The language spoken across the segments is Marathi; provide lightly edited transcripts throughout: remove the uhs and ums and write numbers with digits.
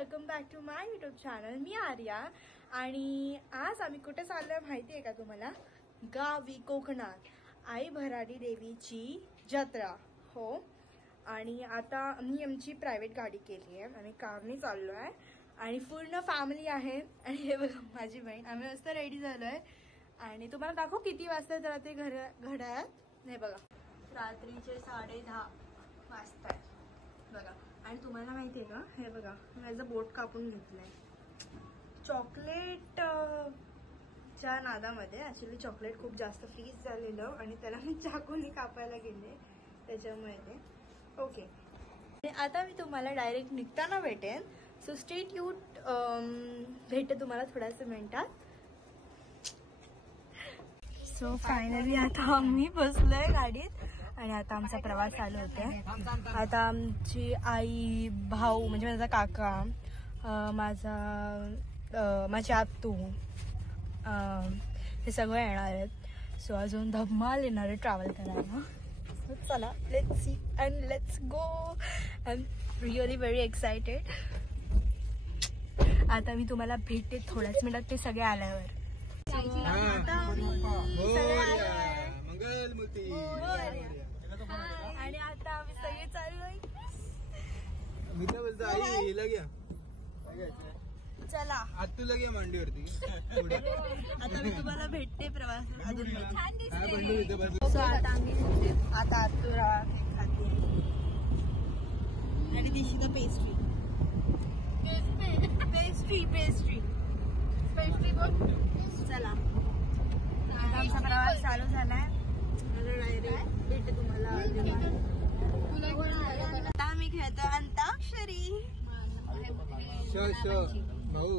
Welcome back to my YouTube channel. मी आर्या आणि आज आम्ही कुठे चाललोय माहिती आहे का तुम्हाला? गावी कोकणात आई भराडी देवीची जत्रा. हो, आणि आता आम्ही आमची प्रायव्हेट गाडी केली आहे, आम्ही कारने चाललो आहे आणि पूर्ण फॅमिली आहे. आणि हे बघा माझी बहीण, आम्ही मस्त रेडी झालोय आणि तुम्हाला दाखव किती वाजता राहते घड्याळात. हे बघा रात्रीचे 10:30 वाजता बघा. आणि तुम्हाला माहिती आहे का, हे बघा माझं बोट कापून घेतलंय चॉकलेट च्या नादामध्ये. ऍक्च्युली चॉकलेट खूप जास्त फ्रीज झालेलं आणि त्याला मी चाकूने कापायला गेले, त्याच्यामुळे ते ओके. आता मी तुम्हाला डायरेक्ट निघताना भेटेन, सो स्टे ट्यून्ड. भेटते तुम्हाला थोड्याच मिनिटात. सो फायनली आता आम्ही बसलोय गाडीत आणि आता आमचा प्रवास चालू होतोय. आता आमची आई, भाऊ म्हणजे माझा काका, माझी आत्तू, हे सगळे येणार आहेत. सो अजून धमाल येणार आहे ट्रॅव्हल करायला. सो चला, let's see and let's go. I am really very excited. आता मी तुम्हाला भेटते थोड्याच मिनिटात, ते सगळे आल्यावर. आणि आता आम्ही सगळे चाललोय. मी तर बोलतो आई हिला घ्या, चला आत्तूला घ्या मांडीवरती. आता मी तुम्हाला भेटते प्रवास अजून. आता आत्तूला खाते आणि दिशी the pastry pastry pastry pastry. चला, आता आमचा प्रवास चालू झालाय. भेटते तुम्हाला. आता आम्ही खेळतो अंताक्षरी. भाऊ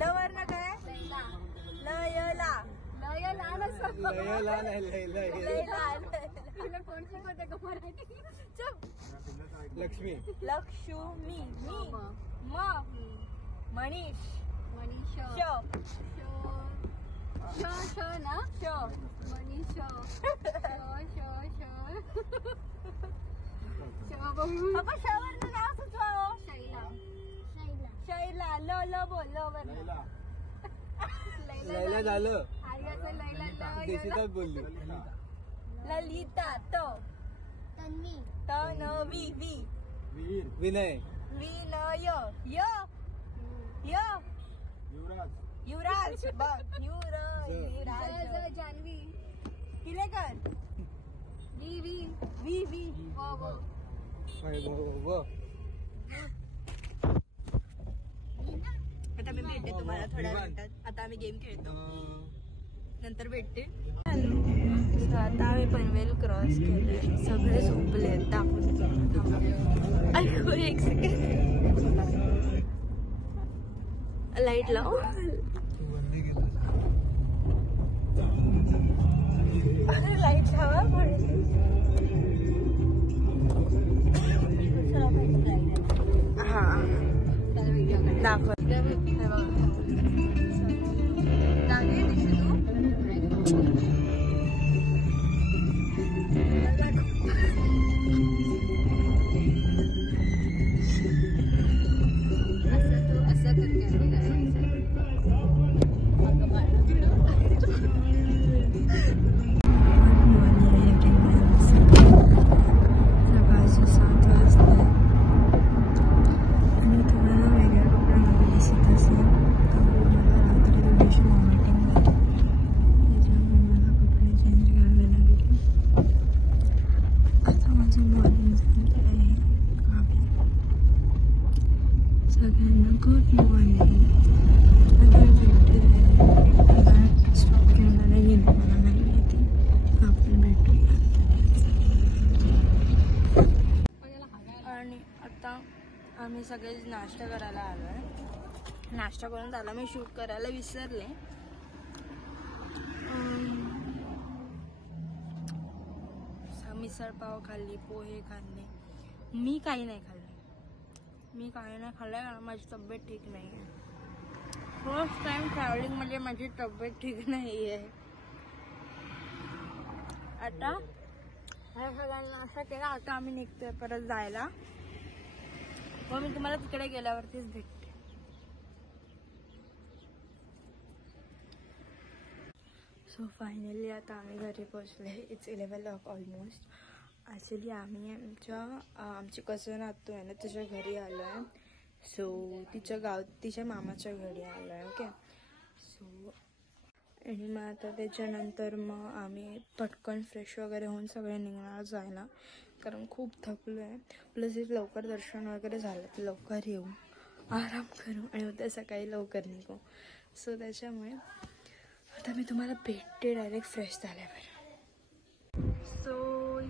लवरनं काय लयला लक्ष्मी लक्ष्मी मी मनीष मनीष ना मनीष शैला ल बोल लैला झालं, लैला देशीतच बोलली. ललिता तन्वी तनवी विनय विनय युवराज बघ युवराज जान्हवी किलेकर वी आता मी भेटते तुम्हाला थोड्या मिनिटात. आता आम्ही गेम खेळतो, नंतर भेटते. आता आम्ही पनवेल क्रॉस केले, सगळे झोपले. दाखवून एक सेकंड, लाईट लाव. लाईट लावा. हा दाखव. आम्ही सगळे नाश्ता करायला आलोय. नाश्ता करून झाला, मी शूट करायला विसरले. मिसळ पाव खाल्ली, पोहे खाल्ले. मी काही नाही खाल्ले, कारण माझी तब्येत ठीक नाही आहे. फर्स्ट टाइम ट्रॅव्हलिंग म्हणजे माझी तब्येत ठीक नाही आहे. आता ह्या सगळ्यांना असं केलं. आता आम्ही निघतोय परत जायला. मग मी तुम्हाला तिकडे गेल्यावरतीच भेटते. सो फायनली आता आम्ही घरी पोचले. It's 11 almost. ॲक्च्युली आम्ही आमची कझन आत्तू आहे ना तिच्या घरी आलो आहे. सो तिच्या मामाच्या घरी आलो आहे. ओके. सो आणि मग आता त्याच्यानंतर मग आम्ही पटकन फ्रेश वगैरे होऊन सगळे निघणार जायला, कारण खूप थकलो आहे. प्लस एक लवकर दर्शन वगैरे झालं तर लवकर येऊ, आराम करू आणि उद्या सकाळी लवकर निघू. सो त्याच्यामुळे आता मी तुम्हाला भेटते डायरेक्ट फ्रेश झाल्यावर. सो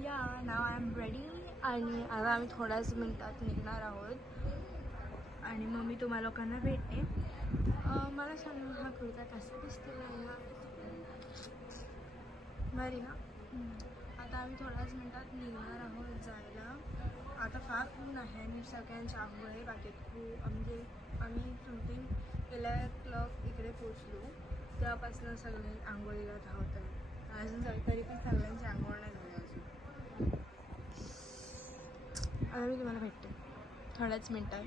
या नाव आय एम रेडी आणि आता आम्ही थोड्याच मिनटात निघणार आहोत आणि मग मी तुम्हा लोकांना भेटते. मला सांग हा कुर्ता कसा दिसतो बरी ना. आता आम्ही थोड्याच मिनटात निघणार आहोत जायला. आता फार ऊन आहे आणि सगळ्यांच्या आंघोळी बाकी खूप म्हणजे आम्ही समथिंग 11 इकडे पोचलो तेव्हापासून सगळे आंघोळीला धावत आहे. अजून तरी पण सगळ्यांची आंघोळ नाही झाली अजून. आता मी तुम्हाला भेटते थोड्याच मिनटात.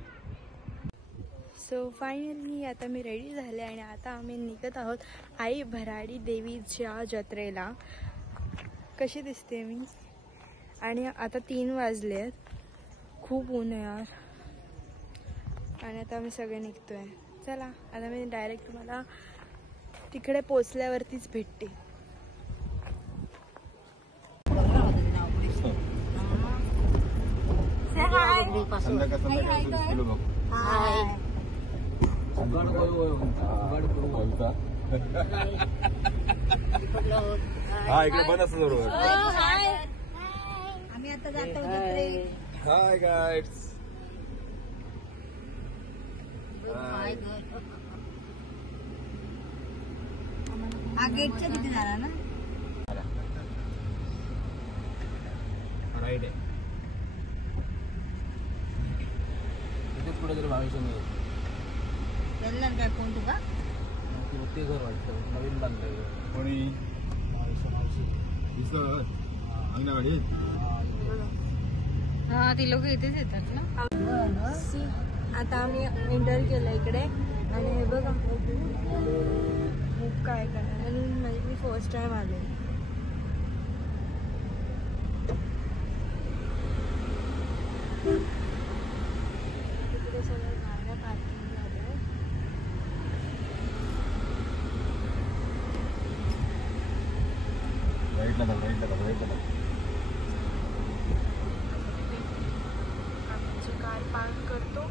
सो फायनली आता मी रेडी झाले आणि आता आम्ही निघत आहोत आई भराडी देवीच्या जत्रेला. कशी दिसते मी? आणि आता 3 वाजले आहेत. खूप ऊन आहे यार. आणि आता आम्ही सगळे निघतो आहे. चला आता मी डायरेक्ट तुम्हाला तिकडे पोचल्यावरतीच भेटते. हा इकडे बन असं बरोबर. आम्ही आता जातो जत्रेत. हाय गाईड्स. हा गेटच्या तिथे जाणार ना. राईट आहे तिथेच पुढे जर भावेशन त्यांना काय फोन तुका ते घर वाटतं नवीन बांधलं. कोणी अंगणवाडी. हा ती लोक इथेच येतात ना. आता आम्ही एंटर केलं इकडे आणि हे बघा खूप काय काय. आणि म्हणजे मी फर्स्ट टाइम आले. तिकडे सगळ्या गाड्या पार्किंग झाल्या. आमची कार पार्क करतो.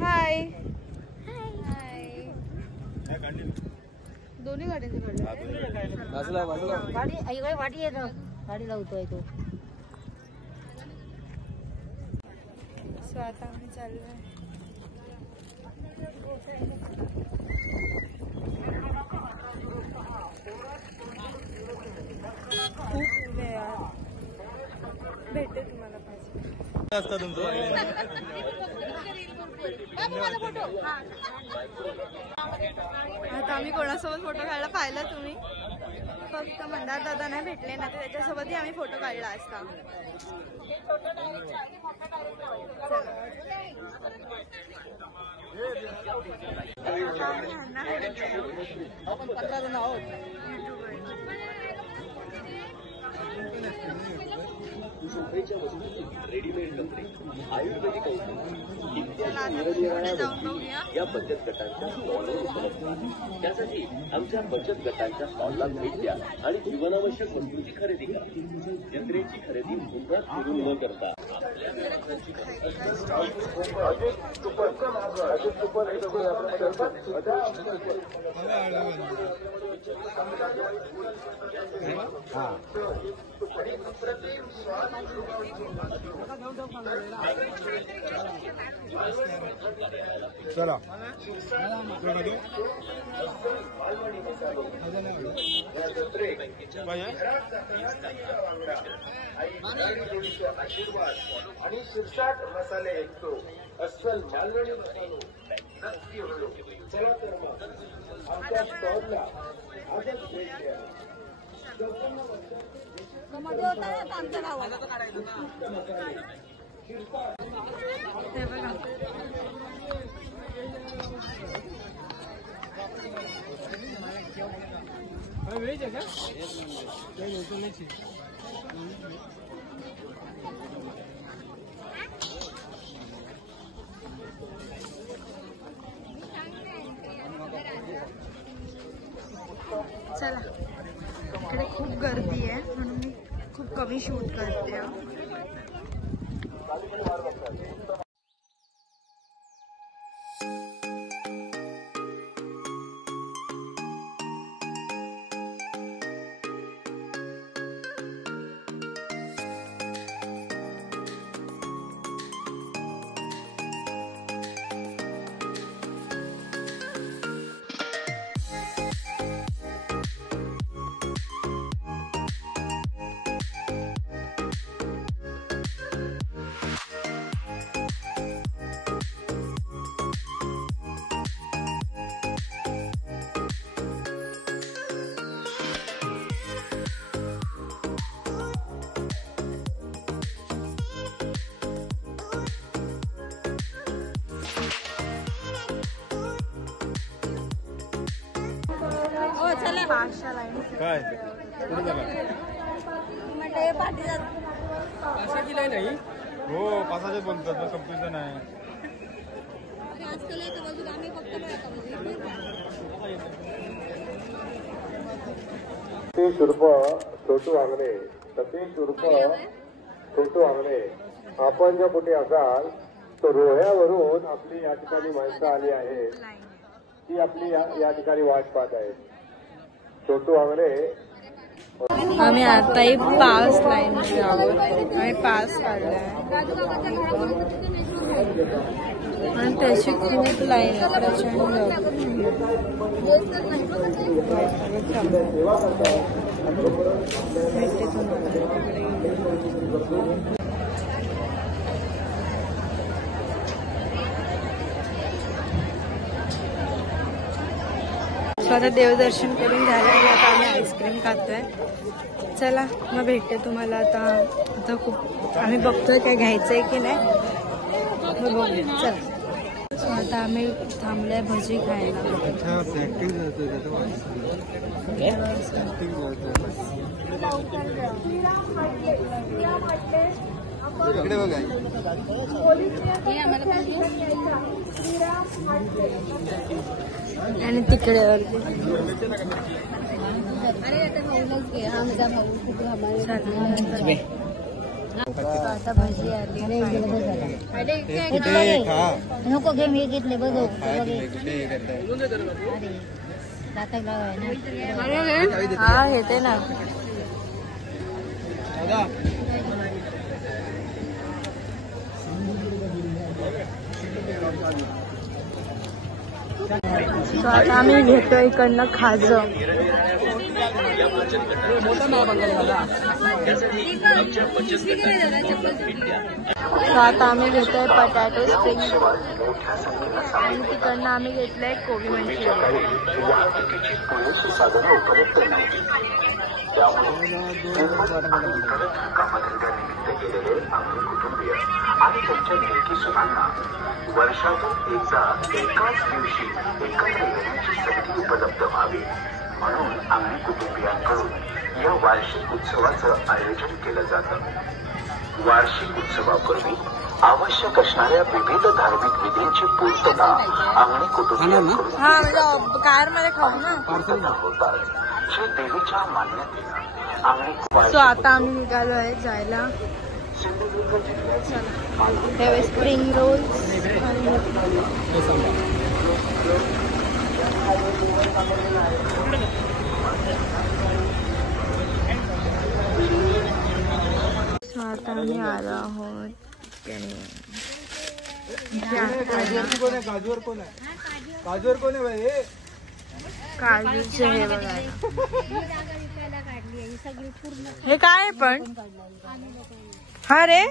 हाय दोन्ही गाड्यांचे काढले. वाटी येतो गाडी लावतोय तो. सो आता आम्ही चाललोय. खूप उभे यार. भेटते तुम्हाला पाहिजे असता तुमचं. आता आम्ही कोणासोबत फोटो काढला पाहिला तुम्ही? फक्त मंदार दादा नाही भेटले ना, तर त्याच्यासोबतही आम्ही फोटो काढला असता. आपण 15 जण आहोत. रेडीमेड कपडे, आयुर्वेदिक औषध इत्यादी या बचत गटांच्या स्टॉलवर उपलब्ध. त्यासाठी आमच्या बचत गटांच्या स्टॉलला भेट द्या आणि जीवनावश्यक वस्तूंची खरेदी करा. जत्रेची खरेदी पुन्हा फिरून न करता मला चला आशीर्वाद आणि शिरसाट मसाले ऐकतो अस्सल मालवणी मसालो नक्की होतो. चला तर मग आमच्या स्टॉलला आजच भेट द्या. हे बघा चला इकडे खूप गर्दी आहे म्हणून मी खूप कमी शूट करते. काय कुठे झाला पाचशेची लाईन आहे. हो 5,000 बोलतात पण कंप्लीट नाही. सतीश उर्फ छोटू आंगणे. सतीश उर्फ छोटू आंगणे, आपण ज्या कुठे असाल तर रोह्यावरून आपली या ठिकाणी माणसं आली आहेत. ती आपली या ठिकाणी वाट पाहत आहेत. छोटू आंगणे. आम्ही आताही पास लाईनची आहोत. आम्ही पास काढलाय आणि त्याची खूप लाईन आहे प्रचंड. सो आता देवदर्शन करून झालं की आता आम्ही आईस्क्रीम खातोय. चला मग भेटते तुम्हाला आता खूप आम्ही बघतोय काय घ्यायचंय की नाही मग बघूया. चला सो आता आम्ही थांबलोय भजी खायला. इकडे बघा आणि तिकडे आता भजी आली. नको घे मी घेतले बघ. हा घेते ना. सो आता आम्ही घेतो इकडनं खाजं. सो आता आम्ही घेतोय पटॅटो स्प्रिंग रोल आणि तिकडनं आम्ही घेतलंय कोबी मंचुरियन. आणि त्यांच्या नेतृत्वांना वर्षातून एकदा एकाच दिवशी एकत्र येण्याची संधी उपलब्ध व्हावी म्हणून आम्ही कुटुंबियांकडून या वार्षिक उत्सवाचं आयोजन केलं जातं. वार्षिक उत्सवापूर्वी आवश्यक असणाऱ्या विविध धार्मिक विधींची पूर्तता आम्ही कुटुंबियांकडून कार मध्ये खाऊ ना होतात. जे देवीच्या मान्यतेनं आम्ही सो आता आम्ही निघालोय जायला. हे स्प्रिंग रोल्स आता आम्ही आलो आहोत काजूवर कोण आहे काजूवर कोण आहे भाई काजूचे हे बघा. हे काय आहे पण हा रे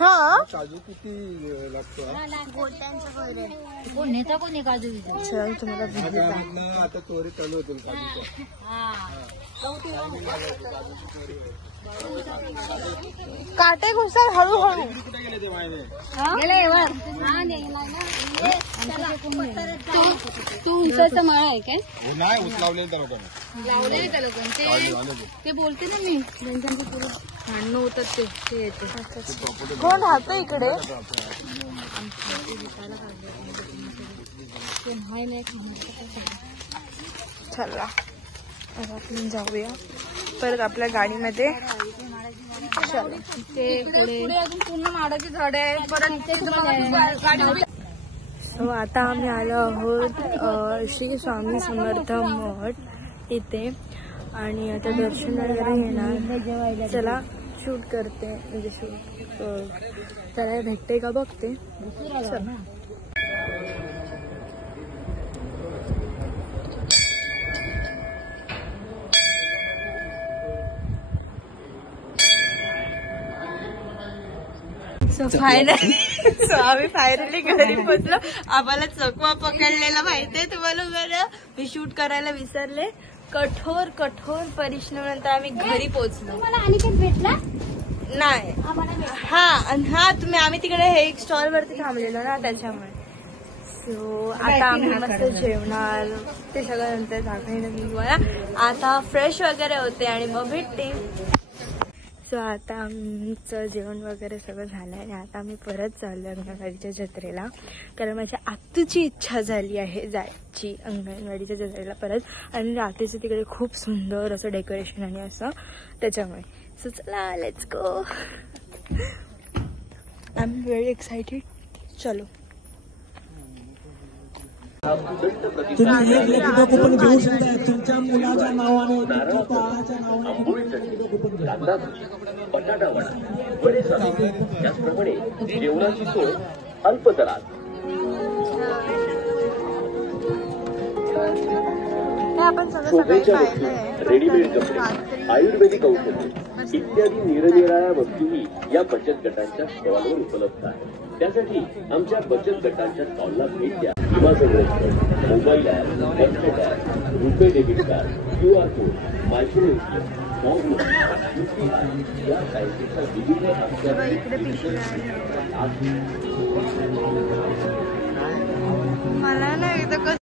हा काजू किती लागतो कोण नेता कोणी काजू विचार चल तुम्हाला आता चोरी चालू होतील काजूच्या काटे घुसतात हळूहळू. कुठे गेले ते माहिती तू उंचाचा माळा आहे काय नाही उचलावलेलं त्या लोकांना लावलंय त्या लोकांना ते बोलते ना मी ज्यांच्याकडे पुढे भांडणं होतात ते येते कोण राहतं इकडे चला आता आपण जाऊया परत आपल्या गाडीमध्ये. ते पुढे अजून पूर्ण माडाची झाड आहे परत सो आता आम्ही आलो आहोत श्री स्वामी समर्थ मठ इथे आणि आता दर्शन वगैरे घेणार. चला शूट करते म्हणजे शूट त्याला भेटते का बघते. चला आम्ही फायनली घरी पोहोचलो. आम्हाला चकवा पकडलेला माहितीये तुम्हाला बरं. मी शूट करायला विसरले. कठोर कठोर परिश्रमानंतर आम्ही घरी पोहोचलो. भेटला नाही हा तुम्ही आम्ही तिकडे हे एक स्टॉल वरती थांबलेलो ना त्याच्यामुळे. सो आता आम्ही मस्त जेवणार ते सगळं नंतर दाखवणार मी तुम्हाला. आता फ्रेश वगैरे होते आणि मग भेटते. सो आता आमचं जेवण वगैरे सगळं झालं आहे आणि आता आम्ही परत चाललो अंगणवाडीच्या जत्रेला कारण माझी आत्तूची इच्छा झाली आहे जायची अंगणवाडीच्या जत्रेला परत. आणि रात्रीचं तिकडे खूप सुंदर असं डेकोरेशन आणि असं त्याच्यामुळे. सो चला let's go. I am very excited. चलो बटाटा वडा बरेच त्याचप्रमाणे जेवणाची सोय अल्प दरात. शोभेच्या वस्तू रेडीमेड कपडे आयुर्वेदिक औषधे इत्यादी निरनिराळ्या वस्तूही या बचत गटांच्या स्टॉलवर उपलब्ध आहेत. त्यासाठी आमच्या बचत गटांच्या स्टॉलला भेट द्या. Mobile app website app RuPay debit card QR code micro या बँकेच्या विविध मला ना एकदा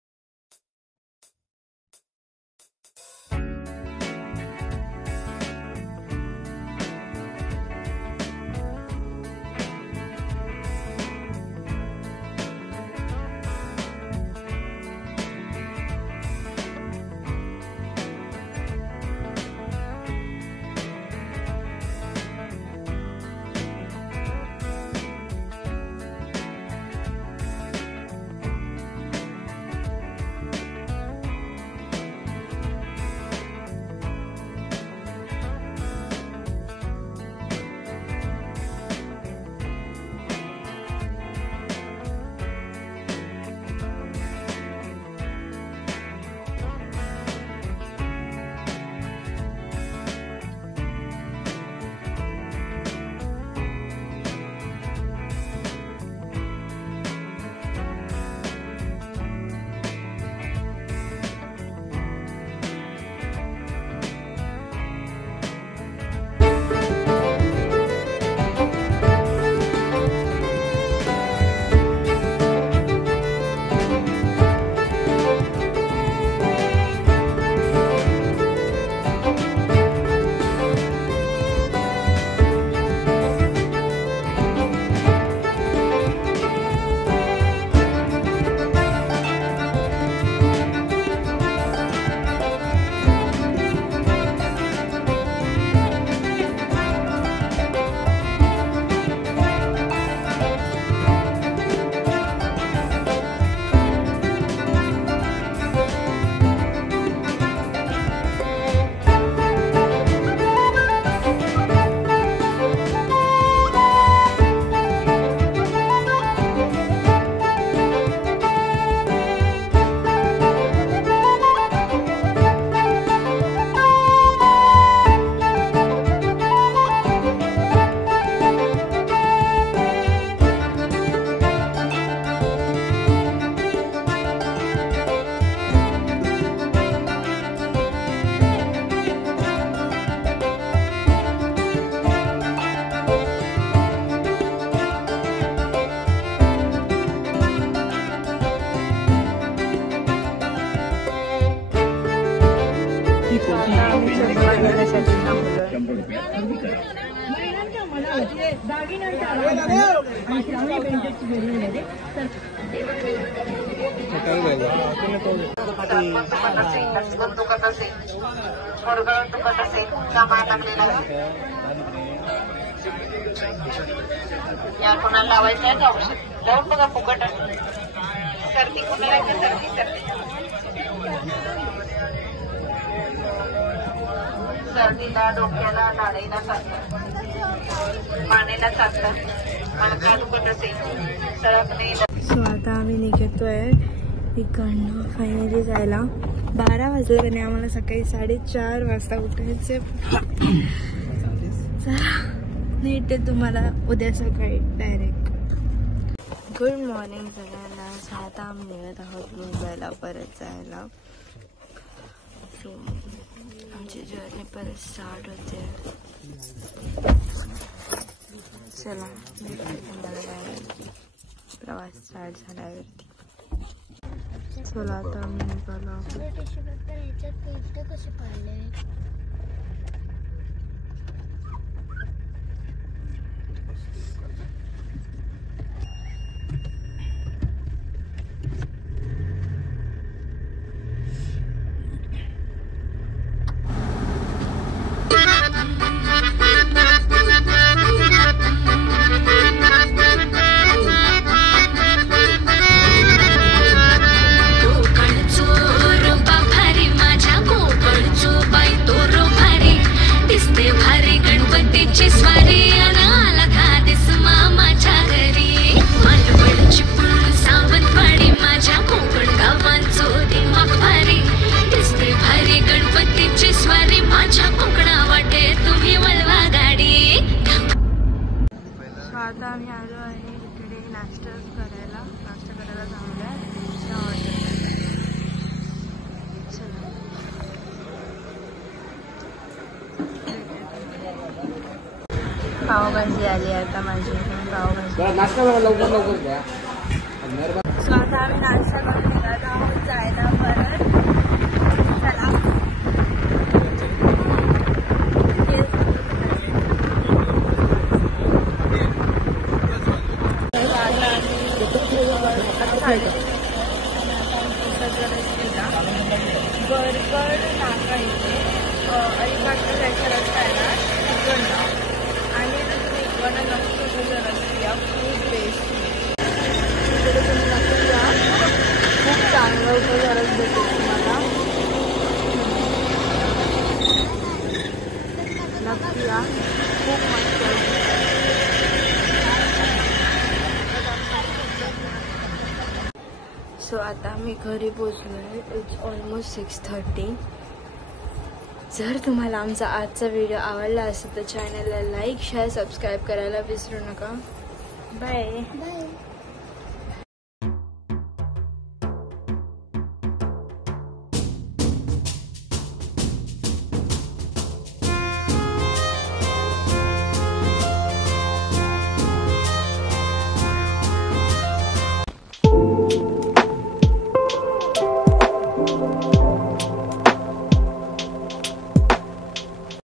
या कोणाला लावायचं आहे का औषध लावून बघा फुकट सर्दी कोणाला येते सर्दीला डोक्याला नाडीला चालतं मानेला चालतं मणका दुखत असेल सळकणे. सो आता आम्ही निघतोय इकडनं फायनली जायला. 12 वाजले आणि आम्हाला सकाळी 4:30 वाजता उठायचे. चला भेटते तुम्हाला उद्या सकाळी डायरेक्ट. गुड मॉर्निंग सगळ्यांना. आता आम्ही निघत आहोत मुंबईला परत जायला. सो आमची जर्नी परत स्टार्ट होते. चला तुम्हाला प्रवास स्टार्ट झाल्यावरती. चला आता आम्ही निघालो आहोत. आता आम्ही आलो आहे इकडे नाश्ता करायला थांबलोय पावभाजी आली आता माझी पावभाजी. लवकर द्या. सो आता आम्ही नाश्ता करून निघालो आहोत जायला परत. चला बरगड नाका इथे अलिबागला जायचा रस्ता आहे ना तिकडनं आणि ना तुम्ही इकडनं नक्की रस्ता या. खूप बेस्ट तिकडे तुम्ही नक्की या. खूप चांगलं होतं गरज भेटेल तुम्हाला. नक्की या. खूप मस्त. सो आता मी घरी पोचलो आहे. It's almost 6:30. जर तुम्हाला आमचा आजचा व्हिडिओ आवडला असेल तर चॅनलला लाईक शेअर सबस्क्राईब करायला विसरू नका. बाय.